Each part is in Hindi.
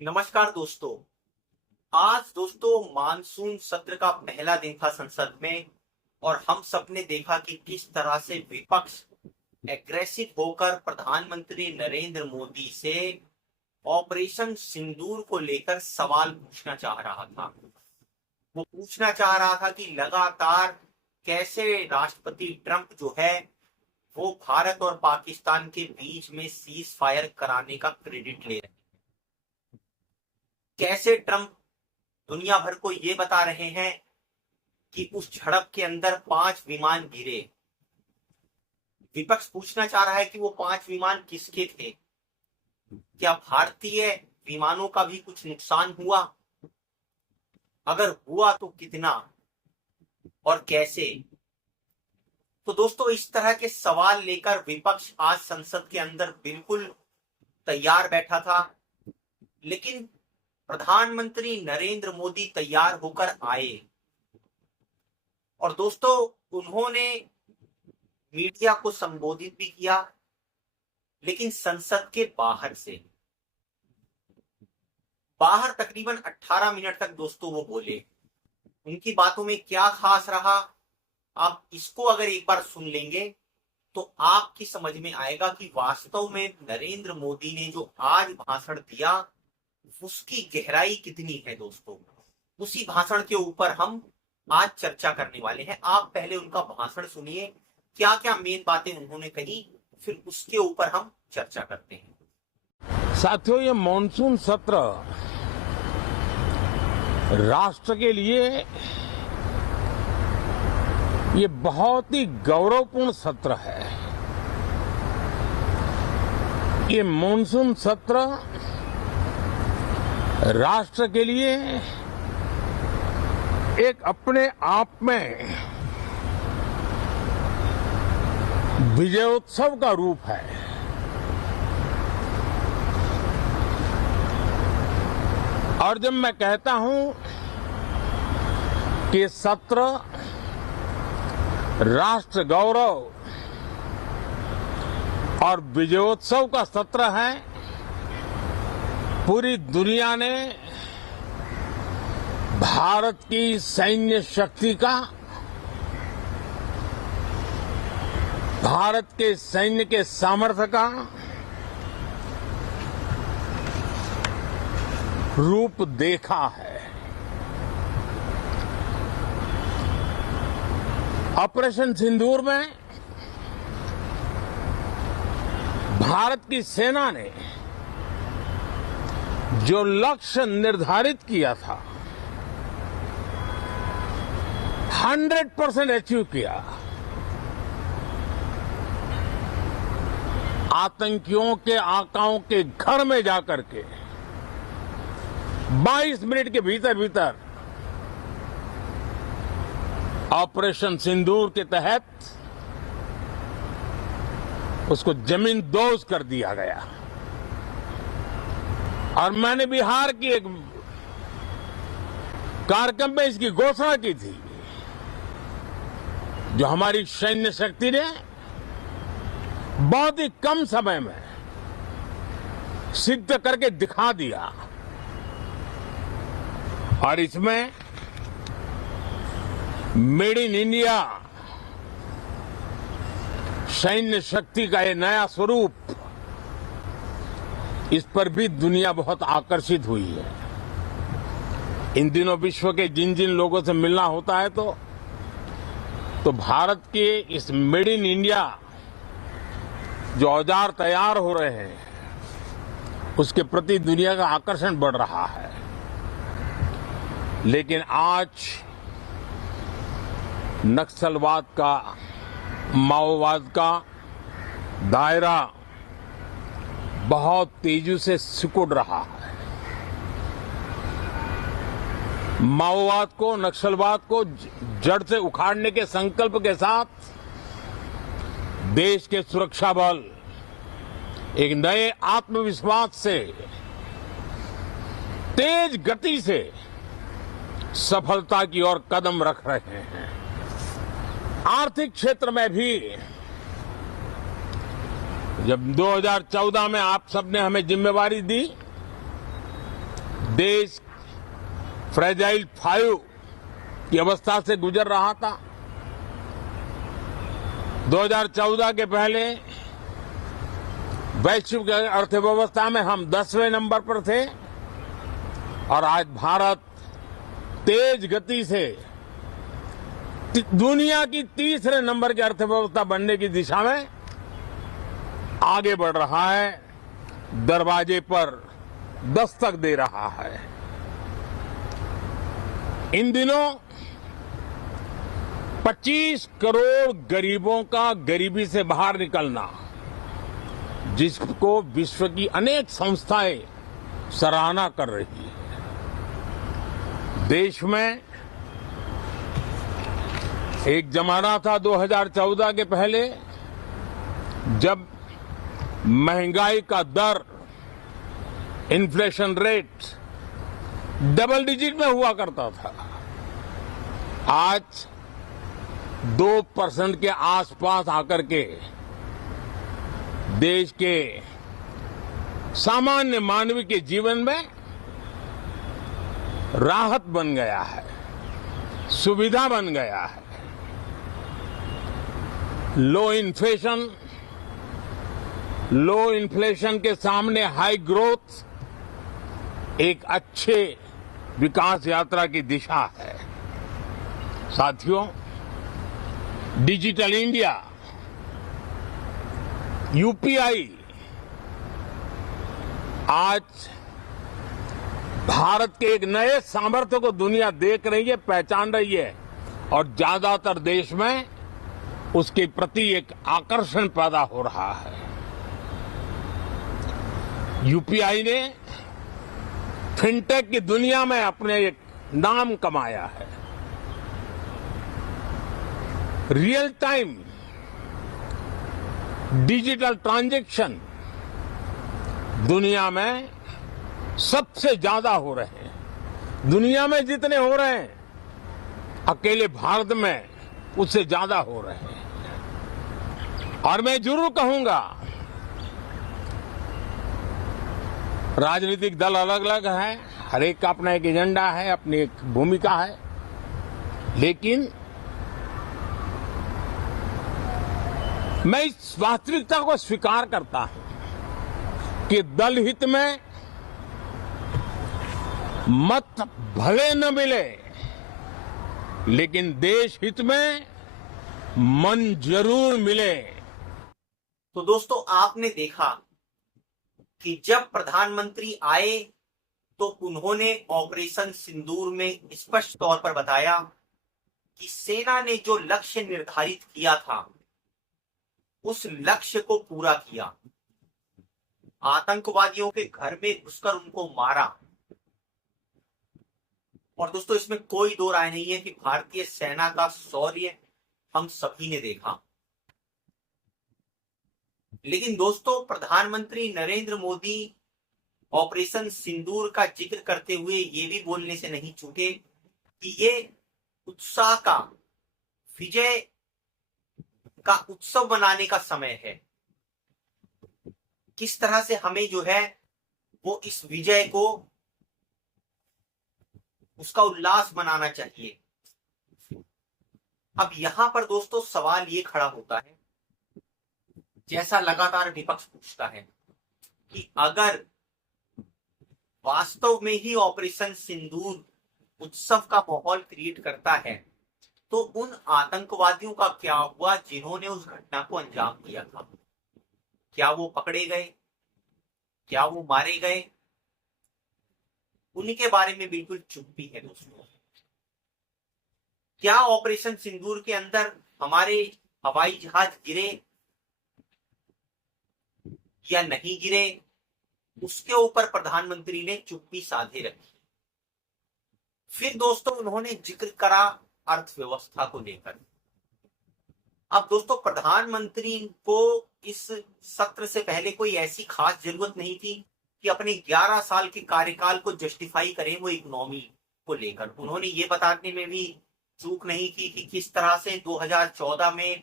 नमस्कार दोस्तों। आज दोस्तों मानसून सत्र का पहला दिन था संसद में और हम सबने देखा कि किस तरह से विपक्ष एग्रेसिव होकर प्रधानमंत्री नरेंद्र मोदी से ऑपरेशन सिंदूर को लेकर सवाल पूछना चाह रहा था। वो पूछना चाह रहा था कि लगातार कैसे राष्ट्रपति ट्रंप जो है वो भारत और पाकिस्तान के बीच में सीज फायर कराने का क्रेडिट ले रहे हैं। कैसे ट्रंप दुनिया भर को ये बता रहे हैं कि उस झड़प के अंदर 5 विमान गिरे। विपक्ष पूछना चाह रहा है कि वो 5 विमान किसके थे, क्या भारतीय विमानों का भी कुछ नुकसान हुआ, अगर हुआ तो कितना और कैसे। तो दोस्तों इस तरह के सवाल लेकर विपक्ष आज संसद के अंदर बिल्कुल तैयार बैठा था, लेकिन प्रधानमंत्री नरेंद्र मोदी तैयार होकर आए और दोस्तों उन्होंने मीडिया को संबोधित भी किया, लेकिन संसद के बाहर से। बाहर तकरीबन 18 मिनट तक दोस्तों वो बोले। उनकी बातों में क्या खास रहा, आप इसको अगर एक बार सुन लेंगे तो आपकी समझ में आएगा कि वास्तव में नरेंद्र मोदी ने जो आज भाषण दिया उसकी गहराई कितनी है। दोस्तों उसी भाषण के ऊपर हम आज चर्चा करने वाले हैं। आप पहले उनका भाषण सुनिए, क्या क्या मेन बातें उन्होंने कही, फिर उसके ऊपर हम चर्चा करते हैं। साथियों, ये मॉनसून सत्र राष्ट्र के लिए ये बहुत ही गौरवपूर्ण सत्र है। ये मॉनसून सत्र राष्ट्र के लिए एक अपने आप में विजयोत्सव का रूप है। और जब मैं कहता हूं कि सत्र राष्ट्र गौरव और विजयोत्सव का सत्र है, पूरी दुनिया ने भारत की सैन्य शक्ति का, भारत के सैन्य के सामर्थ्य का रूप देखा है। ऑपरेशन सिंदूर में भारत की सेना ने जो लक्ष्य निर्धारित किया था 100% अचीव किया। आतंकियों के आकाओं के घर में जाकर के 22 मिनट के भीतर भीतर ऑपरेशन सिंदूर के तहत उसको जमींदोज कर दिया गया। और मैंने बिहार की एक कार्यक्रम में इसकी घोषणा की थी, जो हमारी सैन्य शक्ति ने बहुत ही कम समय में सिद्ध करके दिखा दिया। और इसमें मेड इन इंडिया सैन्य शक्ति का ये नया स्वरूप, इस पर भी दुनिया बहुत आकर्षित हुई है। इन दिनों विश्व के जिन जिन लोगों से मिलना होता है तो भारत के इस मेड इन इंडिया जो औजार तैयार हो रहे हैं उसके प्रति दुनिया का आकर्षण बढ़ रहा है। लेकिन आज नक्सलवाद का, माओवाद का दायरा बहुत तेजी से सिकुड़ रहा है। माओवाद को, नक्सलवाद को जड़ से उखाड़ने के संकल्प के साथ देश के सुरक्षा बल एक नए आत्मविश्वास से, तेज गति से सफलता की ओर कदम रख रहे हैं। आर्थिक क्षेत्र में भी जब 2014 में आप सबने हमें जिम्मेवारी दी देश फ्रेजाइल 5 की अवस्था से गुजर रहा था। 2014 के पहले वैश्विक अर्थव्यवस्था में हम 10वें नंबर पर थे और आज भारत तेज गति से दुनिया की तीसरे नंबर की अर्थव्यवस्था बनने की दिशा में आगे बढ़ रहा है, दरवाजे पर दस्तक दे रहा है। इन दिनों 25 करोड़ गरीबों का गरीबी से बाहर निकलना, जिसको विश्व की अनेक संस्थाएं सराहना कर रही है। देश में एक जमाना था 2014 के पहले जब महंगाई का दर, इन्फ्लेशन रेट डबल डिजिट में हुआ करता था। आज 2% के आसपास आकर के देश के सामान्य मानव के जीवन में राहत बन गया है, सुविधा बन गया है। लो इन्फ्लेशन के सामने हाई ग्रोथ एक अच्छे विकास यात्रा की दिशा है। साथियों, डिजिटल इंडिया, यूपीआई आज भारत के एक नए सामर्थ्य को दुनिया देख रही है, पहचान रही है और ज्यादातर देश में उसके प्रति एक आकर्षण पैदा हो रहा है। यूपीआई ने फिनटेक की दुनिया में अपने एक नाम कमाया है। रियल टाइम डिजिटल ट्रांजैक्शन दुनिया में सबसे ज्यादा हो रहे हैं। दुनिया में जितने हो रहे हैं, अकेले भारत में उससे ज्यादा हो रहे हैं। और मैं जरूर कहूंगा, राजनीतिक दल अलग अलग है, हर एक का अपना एक एजेंडा है, अपनी एक भूमिका है, लेकिन मैं इस वास्तविकता को स्वीकार करता हूं कि दल हित में मत भले न मिले, लेकिन देश हित में मन जरूर मिले। तो दोस्तों, आपने देखा कि जब प्रधानमंत्री आए तो उन्होंने ऑपरेशन सिंदूर में स्पष्ट तौर पर बताया कि सेना ने जो लक्ष्य निर्धारित किया था उस लक्ष्य को पूरा किया। आतंकवादियों के घर में घुसकर उनको मारा। और दोस्तों, इसमें कोई दो राय नहीं है कि भारतीय सेना का शौर्य हम सभी ने देखा। लेकिन दोस्तों, प्रधानमंत्री नरेंद्र मोदी ऑपरेशन सिंदूर का जिक्र करते हुए ये भी बोलने से नहीं चूके कि ये उत्साह का, विजय का उत्सव मनाने का समय है। किस तरह से हमें जो है वो इस विजय को, उसका उल्लास मनाना चाहिए। अब यहां पर दोस्तों सवाल ये खड़ा होता है, जैसा लगातार विपक्ष पूछता है, कि अगर वास्तव में ही ऑपरेशन सिंदूर उत्सव का माहौल क्रिएट करता है, तो उन आतंकवादियों का क्या हुआ जिन्होंने उस घटना को अंजाम दिया था? क्या वो पकड़े गए? क्या वो मारे गए? उन्हीं के बारे में बिल्कुल चुप्पी है दोस्तों। क्या ऑपरेशन सिंदूर के अंदर हमारे हवाई जहाज गिरे या नहीं गिरे, उसके ऊपर प्रधानमंत्री ने चुप्पी साधे रखी। फिर दोस्तों उन्होंने जिक्र करा अर्थव्यवस्था को लेकर। अब दोस्तों, प्रधानमंत्री को इस सत्र से पहले कोई ऐसी खास जरूरत नहीं थी कि अपने 11 साल के कार्यकाल को जस्टिफाई करें वो इकोनॉमी को लेकर। उन्होंने ये बताने में भी चूक नहीं की कि किस तरह से 2014 में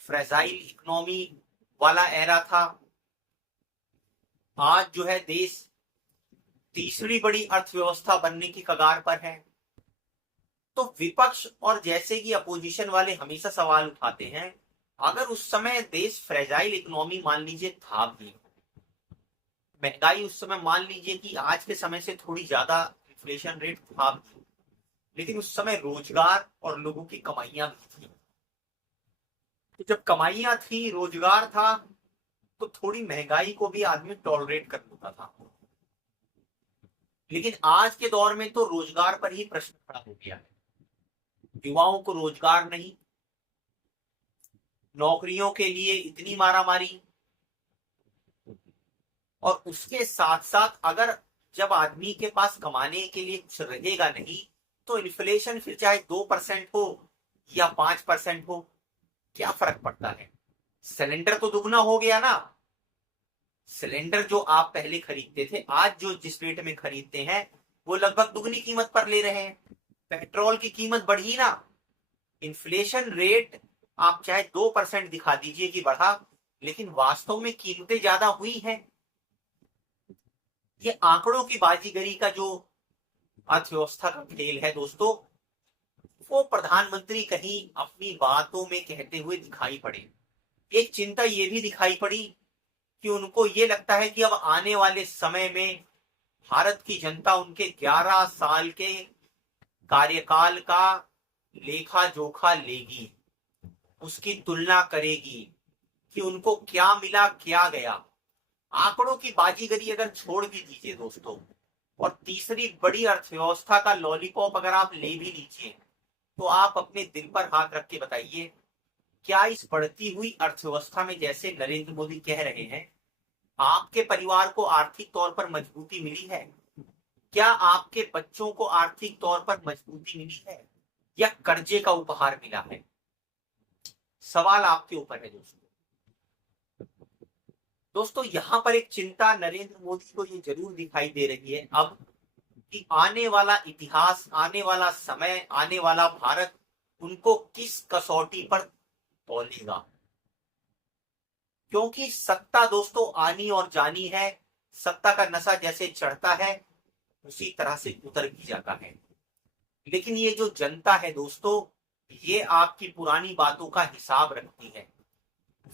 फ्रेजाइल इकोनॉमी वाला एरा था। आज जो है देश तीसरी बड़ी अर्थव्यवस्था बनने की कगार पर है। तो विपक्ष और जैसे कि अपोजिशन वाले हमेशा सवाल उठाते हैं, अगर उस समय देश फ्रेजाइल इकोनॉमी मान लीजिए था भी, महंगाई उस समय मान लीजिए कि आज के समय से थोड़ी ज्यादा इन्फ्लेशन रेट था भी, लेकिन उस समय रोजगार और लोगों की कमाइयां भी थी। तो जब कमाइयां थी, रोजगार था, तो थोड़ी महंगाई को भी आदमी टॉलरेट कर लेता था। लेकिन आज के दौर में तो रोजगार पर ही प्रश्न खड़ा हो गया है। युवाओं को रोजगार नहीं, नौकरियों के लिए इतनी मारामारी, और उसके साथ साथ अगर जब आदमी के पास कमाने के लिए कुछ रहेगा नहीं, तो इन्फ्लेशन फिर चाहे 2% हो या 5% हो, क्या फर्क पड़ता है? सिलेंडर तो दुगना हो गया ना। सिलेंडर जो आप पहले खरीदते थे, आज जो जिस रेट में खरीदते हैं वो लगभग दुगनी कीमत पर ले रहे हैं। पेट्रोल की कीमत बढ़ी ना। इन्फ्लेशन रेट आप चाहे 2% दिखा दीजिए कि बढ़ा, लेकिन वास्तव में कीमतें ज्यादा हुई हैं। ये आंकड़ों की बाजीगरी का जो अर्थव्यवस्था का खेल है दोस्तों, वो प्रधानमंत्री कहीं अपनी बातों में कहते हुए दिखाई पड़े। एक चिंता ये भी दिखाई पड़ी कि उनको ये लगता है कि अब आने वाले समय में भारत की जनता उनके 11 साल के कार्यकाल का लेखा जोखा लेगी, उसकी तुलना करेगी कि उनको क्या मिला क्या गया। आंकड़ों की बाजीगरी अगर छोड़ भी दीजिए दोस्तों, और तीसरी बड़ी अर्थव्यवस्था का लॉलीपॉप अगर आप ले भी लीजिए, तो आप अपने दिल पर हाथ रख के बताइए, क्या इस बढ़ती हुई अर्थव्यवस्था में, जैसे नरेंद्र मोदी कह रहे हैं, आपके परिवार को आर्थिक तौर पर मजबूती मिली है? क्या आपके बच्चों को आर्थिक तौर पर मजबूती मिली है, या कर्जे का उपहार मिला है? सवाल आपके ऊपर है दोस्तों। यहां पर एक चिंता नरेंद्र मोदी को ये जरूर दिखाई दे रही है अब, कि आने वाला इतिहास, आने वाला समय, आने वाला भारत उनको किस कसौटी पर तौलेगा। क्योंकि सत्ता दोस्तों आनी और जानी है। सत्ता का नशा जैसे चढ़ता है उसी तरह से उतर भी जाता है। लेकिन ये जो जनता है दोस्तों, ये आपकी पुरानी बातों का हिसाब रखती है।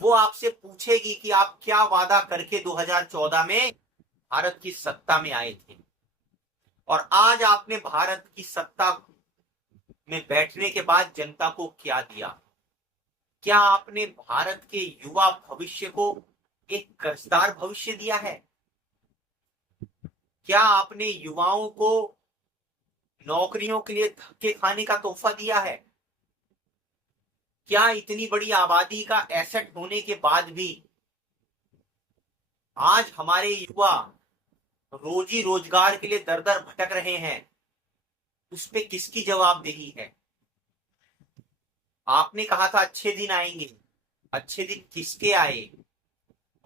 वो आपसे पूछेगी कि आप क्या वादा करके 2014 में भारत की सत्ता में आए थे, और आज आपने भारत की सत्ता में बैठने के बाद जनता को क्या दिया। क्या आपने भारत के युवा भविष्य को एक कर्जदार भविष्य दिया है? क्या आपने युवाओं को नौकरियों के लिए धक्के खाने का तोहफा दिया है? क्या इतनी बड़ी आबादी का एसेट होने के बाद भी आज हमारे युवा रोजी रोजगार के लिए दर दर भटक रहे हैं? उस पे किसकी जवाबदेही है? आपने कहा था अच्छे दिन आएंगे, अच्छे दिन किसके आए?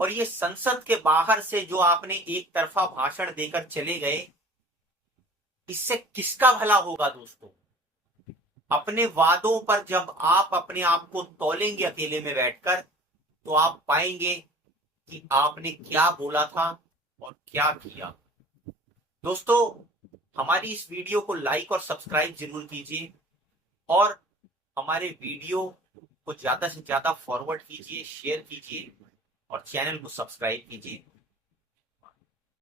और ये संसद के बाहर से जो आपने एक तरफा भाषण देकर चले गए, इससे किसका भला होगा दोस्तों? अपने वादों पर जब आप अपने आप को तौलेंगे अकेले में बैठकर, तो आप पाएंगे कि आपने क्या बोला था और क्या किया। दोस्तों, हमारी इस वीडियो को लाइक और सब्सक्राइब जरूर कीजिए, और हमारे वीडियो को ज्यादा से ज्यादा फॉरवर्ड कीजिए, शेयर कीजिए, और चैनल को सब्सक्राइब कीजिए।